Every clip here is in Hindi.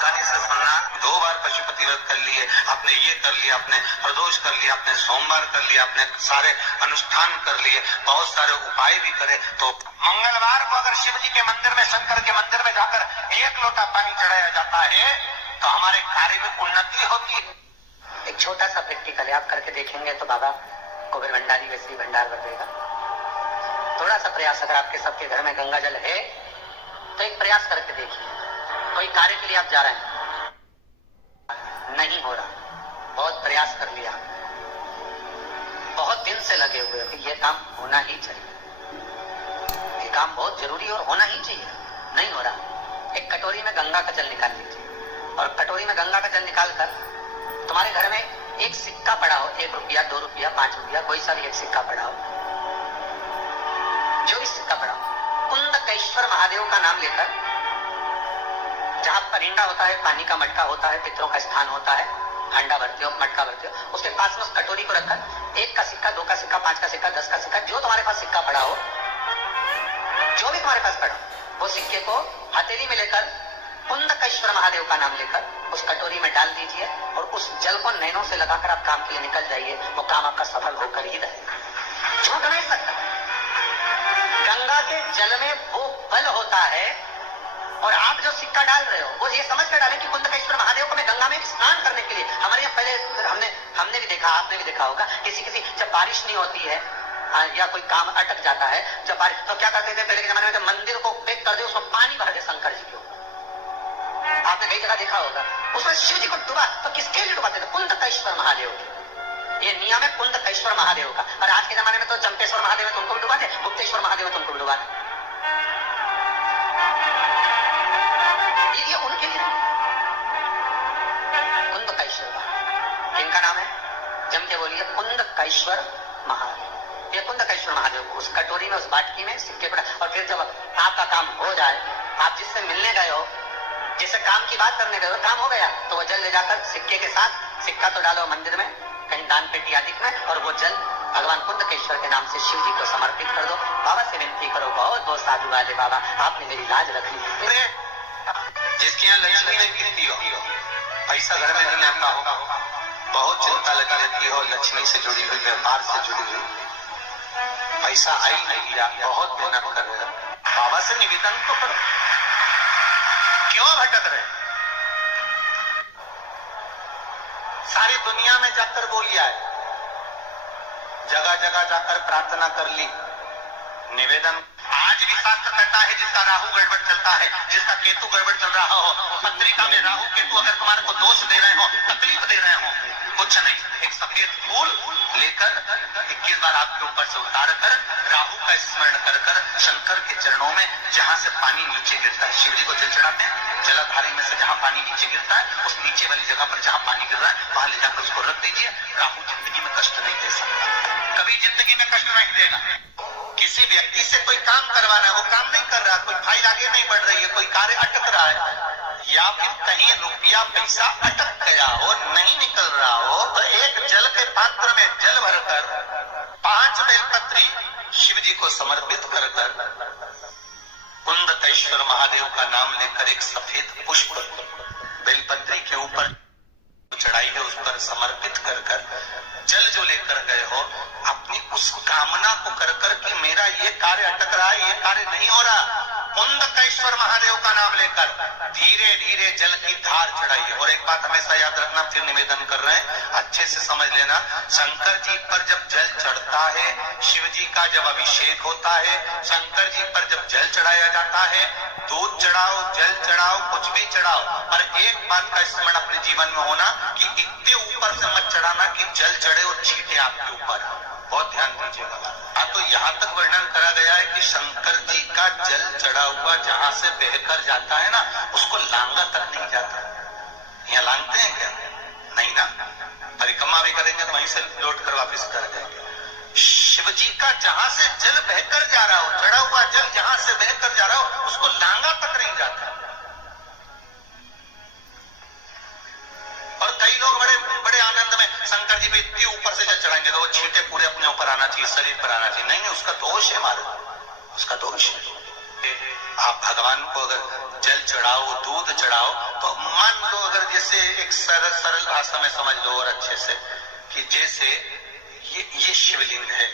सावधानी से सुनना। 2 बार पशुपति व्रत कर लिए, आपने ये कर लिया, आपने प्रदोष कर लिया, आपने सोमवार कर लिया, आपने सारे अनुष्ठान कर लिए, बहुत सारे उपाय भी करे, तो मंगलवार को अगर शिव जी के मंदिर में, शंकर के मंदिर में जाकर 1 लोटा पानी चढ़ाया जाता है तो हमारे कार्य में उन्नति होती है। एक छोटा सा प्रैक्टिकल आप करके देखेंगे तो बाबा कुबेर भंडारी वैसे ही भंडार भर देगा। थोड़ा सा प्रयास, अगर आपके सबके घर में गंगा जल है तो एक प्रयास करके देखिए। कोई कार्य के लिए आप जा रहे हैं, नहीं हो रहा, बहुत प्रयास कर लिया, बहुत दिन से लगे हुए कि ये काम होना ही चाहिए, ये काम बहुत जरूरी और होना ही चाहिए, नहीं हो रहा। एक कटोरी में गंगा का जल निकाल लीजिए और कटोरी में गंगा का जल निकालकर तुम्हारे घर में एक सिक्का पड़ा हो, 1 रुपया, 2 रुपया, 5 रुपया, कोई सा भी एक सिक्का पड़ा हो, जो भी सिक्का पड़ा हो, कुंदकेश्वर महादेव का नाम लेकर, जहां परिंदा होता है, पानी का मटका होता है, पितरों का स्थान होता है, हंडा भरते हो, मटका भरते हो, उसके पास में उस कटोरी को रखकर 1 का सिक्का, 2 का सिक्का, 5 का सिक्का, 10 का सिक्का, जो तुम्हारे पास सिक्का पड़ा हो, जो भी तुम्हारे पास पड़ा हो, वो सिक्के को हथेली में लेकर कुंदकेश्वर महादेव का नाम लेकर उस कटोरी में डाल दीजिए और उस जल को नैनों से लगाकर आप काम के लिए निकल जाइए। वो काम आपका सफल होकर ही रहेगा, झूठ नहीं सकता। गंगा के जल में वो बल होता है और आप जो सिक्का डाल रहे हो वो ये समझ कर डालें कि कुंदकेश्वर महादेव को मैं गंगा में स्नान करने के लिए। हमारे यहाँ पहले हमने भी देखा, आपने भी देखा होगा, किसी जब बारिश नहीं होती है या कोई काम अटक जाता है, जब बारिश, तो क्या करते थे पहले के जमाने में, जब मंदिर को पैक कर दे उसमें पानी भर दे शंकर जी के ऊपर, आपने कई जगह देखा होगा, उसमें शिव जी को डुबा, तो किसके लिए डुबाते थे? कुंदकेश्वर महादेव के। ये नियम है कुंदकेश्वर महादेव का। और आज के जमाने में तो चंपेश्वर महादेव है, तुमको भी डुबा दे, गुप्तेश्वर महादेव है, तुमको भी डुबा दे। ये उनके लिए कुंदकेश्वर, इनका नाम है, जम के बोलिए, कुंदकेश्वर महादेव। ये कुंदकेश्वर महादेव उस कटोरी में, उस बाटकी में सिक्के पड़ा, और फिर जब आपका काम हो जाए, आप जिससे मिलने गए हो, जिससे काम की बात करने गए हो, काम हो गया, तो वो जल ले जाकर सिक्के के साथ, सिक्का तो डालो मंदिर में, कहीं दान पेटी आदि में, और वो जल भगवान कुंदकेश्वर के नाम से शिव जी को समर्पित कर दो। बाबा से विनती करो, बहुत बहुत साधु वाले बाबा, आपने मेरी लाज रख ली। जिसके यहाँ लक्ष्मी नहीं गिरती हो, पैसा घर में नहीं आता हो, बहुत चिंता लगी रहती हो, लक्ष्मी से जुड़ी हुई, व्यापार से जुड़ी हुई, पैसा आई नहीं, बहुत मेहनत कर रहे हो, बाबा से निवेदन तो करो। क्यों भटक रहे? सारी दुनिया में जाकर बोलिया है, जगह जगह जाकर प्रार्थना कर ली, निवेदन। आज भी शास्त्र कहता है जिसका राहु गड़बड़ चलता है, जिसका केतु गड़बड़ चल रहा हो, पत्रिका में राहु केतु अगर तुम्हारे को दोष दे रहे हो, तकलीफ दे रहे हो, कुछ नहीं, एक सफेद फूल लेकर 21 बार आपके ऊपर से उतार कर राहु का स्मरण कर कर शंकर के चरणों में, जहां से पानी नीचे गिरता है, शिव जी को जल चढ़ाते हैं, जलाधारी में से जहां पानी नीचे गिरता है, उस नीचे वाली जगह पर जहां पानी गिर रहा है, वहां ले जाकर उसको रख दीजिए। राहु जिंदगी में कष्ट नहीं दे सकता, कभी जिंदगी में कष्ट नहीं देगा। किसी व्यक्ति से कोई काम करवाना है, वो काम नहीं कर रहा, कोई फाइल आगे नहीं बढ़ रही है, कोई कार्य अटक रहा है, या फिर कहीं रुपया पैसा अटक गया हो, नहीं निकल रहा हो, तो एक जल के पात्र में जल भरकर 5 बेलपत्री शिव जी को समर्पित कर कुंदकेश्वर महादेव का नाम लेकर एक सफेद पुष्प बेलपत्री के ऊपर चढ़ाई है, उस पर समर्पित कर जल जो लेकर गए हो, अपनी उस कामना को कर कि मेरा ये कार्य अटक रहा है, ये कार्य नहीं हो रहा, कुंदकेश्वर महादेव का नाम लेकर धीरे धीरे जल की धार चढ़ाइए। और एक बात हमेशा याद रखना, फिर निवेदन कर रहे हैं, अच्छे से समझ लेना, शंकर जी पर जब जल चढ़ता है, शिव जी का जब अभिषेक होता है, शंकर जी पर जब जल चढ़ाया जाता है, दूध चढ़ाओ, जल चढ़ाओ, कुछ भी चढ़ाओ, पर एक बात का स्मरण अपने जीवन में होना कि इतने ऊपर से मत चढ़ाना कि जल चढ़े और छींटे आपके ऊपर। बहुत ध्यान दीजिएगा। हाँ, तो यहाँ तक वर्णन करा गया है कि शंकर जी का जल चढ़ा हुआ जहां से बहकर जाता है ना, उसको लांगा तक नहीं जाता। यहाँ लांगते हैं क्या? नहीं ना, परिक्रमा भी करेंगे तो वहीं से लौट कर वापिस कर देंगे। शिव जी का जहां से जल बहकर जा रहा हो, चढ़ा हुआ जल जहां से बहकर जा रहा हो, उसको लांगा तक नहीं जाता। और कई लोग बड़े बड़े आनंद में शंकर जी पे इतने ऊपर से जल चढ़ाएंगे तो वो छींटे पूरे अपने ऊपर आना चाहिए, शरीर पर आना चाहिए। नहीं, उसका दोष है, मारो, उसका दोष है। आप भगवान को अगर जल चढ़ाओ, दूध चढ़ाओ, तो मान लो अगर जैसे एक सरल भाषा में समझ लो और अच्छे से कि जैसे ये शिवलिंग है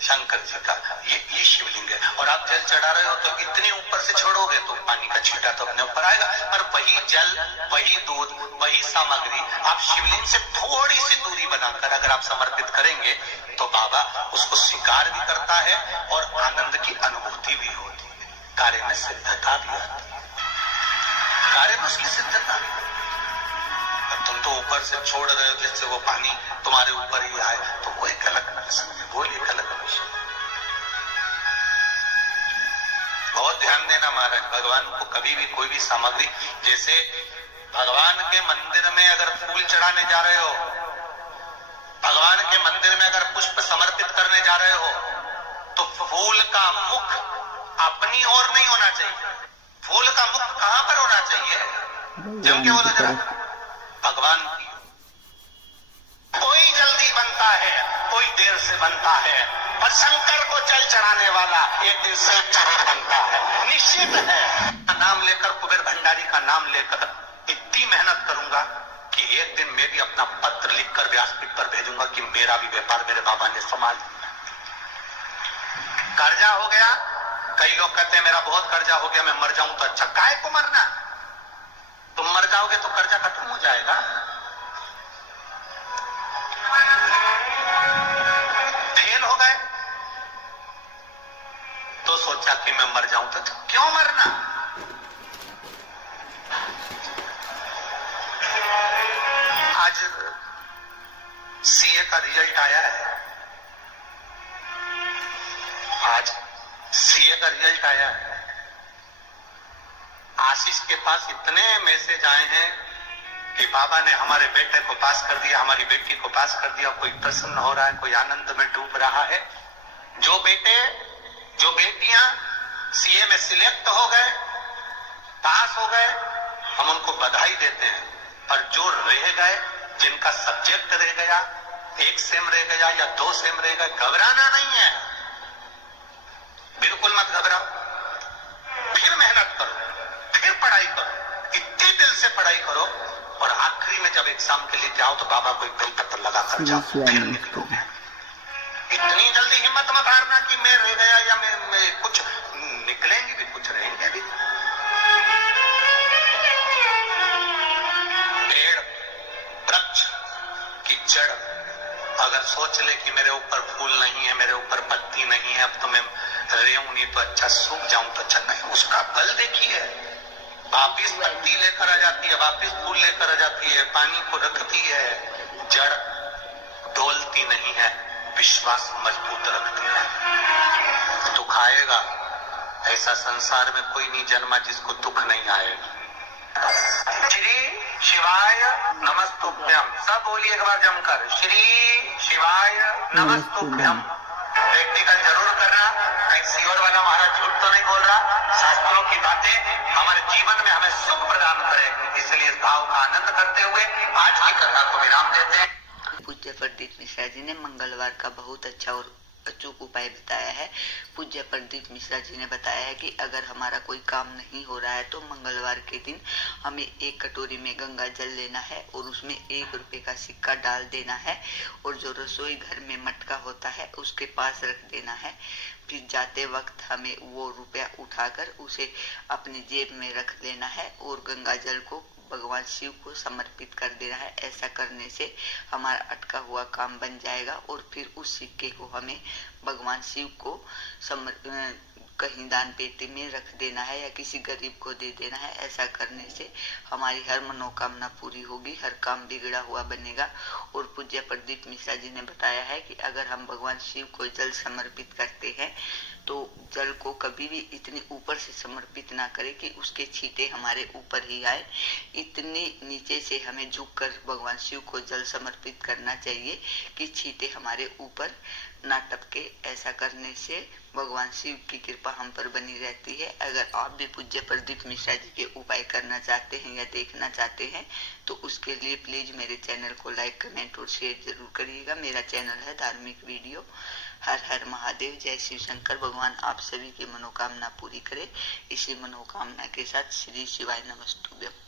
शंकर जी का, ये शिवलिंग है और आप जल चढ़ा रहे हो तो इतने ऊपर से छोड़ोगे तो पानी का छींटा तो अपने ऊपर आएगा, पर वही जल, वही दूध, वही सामग्री आप शिवलिंग से थोड़ी सी दूरी बनाकर अगर आप समर्पित करेंगे तो बाबा उसको स्वीकार भी करता है और आनंद की अनुभूति भी होती है, कार्य में सिद्धता भी आती है, कार्य में उसकी सिद्धता भी। तुम तो ऊपर से छोड़ रहे हो जिससे वो पानी तुम्हारे ऊपर ही आए, तो वो एक अलग समझे, वो एक अलग विषय। बहुत ध्यान देना महाराज, भगवान को कभी भी कोई भी सामग्री, जैसे भगवान के मंदिर में अगर फूल चढ़ाने जा रहे हो, भगवान के मंदिर में अगर पुष्प समर्पित करने जा रहे हो, तो फूल का मुख अपनी ओर नहीं होना चाहिए। फूल का मुख कहां पर होना चाहिए? जम के बोलो जरा। भगवान की। कोई जल्दी बनता है, कोई देर से बनता है, पर शंकर को जल चढ़ाने वाला एक दिन से जरूर बनता है, निश्चित है। नाम लेकर, कुबेर भंडारी का नाम लेकर इतनी मेहनत करूंगा कि एक दिन मैं भी अपना पत्र लिखकर व्यासपीठ पर भेजूंगा कि मेरा भी व्यापार मेरे बाबा ने संभाल। कर्जा हो गया, कई लोग कहते हैं मेरा बहुत कर्जा हो गया, मैं मर जाऊं तो अच्छा। काहे को मरना? तुम मर जाओगे तो कर्जा खत्म हो जाएगा। फेल हो गए तो सोचा कि मैं मर जाऊं तो क्यों मरना? आज सीए का रिजल्ट आया है, आज सीए का रिजल्ट आया है। आशीष के पास इतने मैसेज आए हैं कि बाबा ने हमारे बेटे को पास कर दिया, हमारी बेटी को पास कर दिया, कोई प्रसन्न हो रहा है, कोई आनंद में डूब रहा है। जो बेटे, जो बेटियां सीए में सिलेक्ट हो गए, पास हो गए, हम उनको बधाई देते हैं। और जो रह गए, जिनका सब्जेक्ट रह गया, एक सेम रह गया या 2 सेम रह गए, घबराना नहीं है, बिल्कुल मत घबराओ। फिर मेहनत करो, फिर पढ़ाई करो, इतने दिल से पढ़ाई करो और आखिरी में जब एग्जाम के लिए जाओ तो बाबा को एक बेल पत्र लगा कर जाओ, फिर निकलोगे। इतनी जल्दी हिम्मत मत हारना कि मैं रह गया या मैं कुछ, निकलेंगे भी, कुछ रहेंगे भी। पेड़ वृक्ष की जड़ अगर सोच ले कि मेरे ऊपर फूल नहीं है, मेरे ऊपर पत्ती नहीं है, अब तो मैं रेहूं नहीं तो अच्छा, सूख जाऊं तो अच्छा, नहीं, उसका बल देखिए, वापिस पत्ती लेकर आ जाती है, वापिस फूल लेकर आ जाती है, पानी को रखती है। जड़ डोलती नहीं है, विश्वास मजबूत रखती है। दुख आएगा, ऐसा संसार में कोई नहीं जन्मा जिसको दुख नहीं आएगा। श्री शिवाय नमस्तुभ्यम, सब बोलिए एक बार जमकर, श्री शिवाय नमस्तुभ्यम। प्रैक्टिकल जरूर करना, कहीं सीवर वाला महाराज झूठ तो नहीं बोल रहा। शास्त्रों की बातें हमारे जीवन में हमें सुख प्रदान करे, इसलिए इस भाव का आनंद करते हुए आज की कथा को विराम देते हैं। पूज्य प्रदीप मिश्रा जी ने मंगलवार का बहुत अच्छा और अचूक उपाय बताया है। पूज्य प्रदीप मिश्रा जी ने बताया है कि अगर हमारा कोई काम नहीं हो रहा है तो मंगलवार के दिन हमें 1 कटोरी में गंगा जल लेना है और उसमें 1 रुपए का सिक्का डाल देना है और जो रसोई घर में मटका होता है उसके पास रख देना है। फिर जाते वक्त हमें वो रुपया उठाकर उसे अपनी जेब में रख लेना है और गंगा जल को भगवान शिव को समर्पित कर देना है। ऐसा करने से हमारा अटका हुआ काम बन जाएगा और फिर उस सिक्के को हमें भगवान शिव को कहीं दान पेटी में रख देना है या किसी गरीब को दे देना है। ऐसा करने से हमारी हर मनोकामना पूरी होगी, हर काम बिगड़ा हुआ बनेगा। और पूज्य प्रदीप मिश्रा जी ने बताया है कि अगर हम भगवान शिव को जल समर्पित करते हैं तो जल को कभी भी इतने ऊपर से समर्पित ना करें कि उसके छींटे हमारे ऊपर ही आए। इतने नीचे से हमें झुककर भगवान शिव को जल समर्पित करना चाहिए कि छींटे हमारे ऊपर ना टपके। ऐसा करने से भगवान शिव की कृपा हम पर बनी रहती है। अगर आप भी पूज्य प्रदीप मिश्रा जी के उपाय करना चाहते हैं या देखना चाहते हैं तो उसके लिए प्लीज मेरे चैनल को लाइक, कमेंट और शेयर जरूर करिएगा। मेरा चैनल है धार्मिक वीडियो। हर हर महादेव, जय शिव शंकर। भगवान आप सभी की मनोकामना पूरी करे। इसी मनोकामना के साथ श्री शिवाय नमस्तुभ्यम।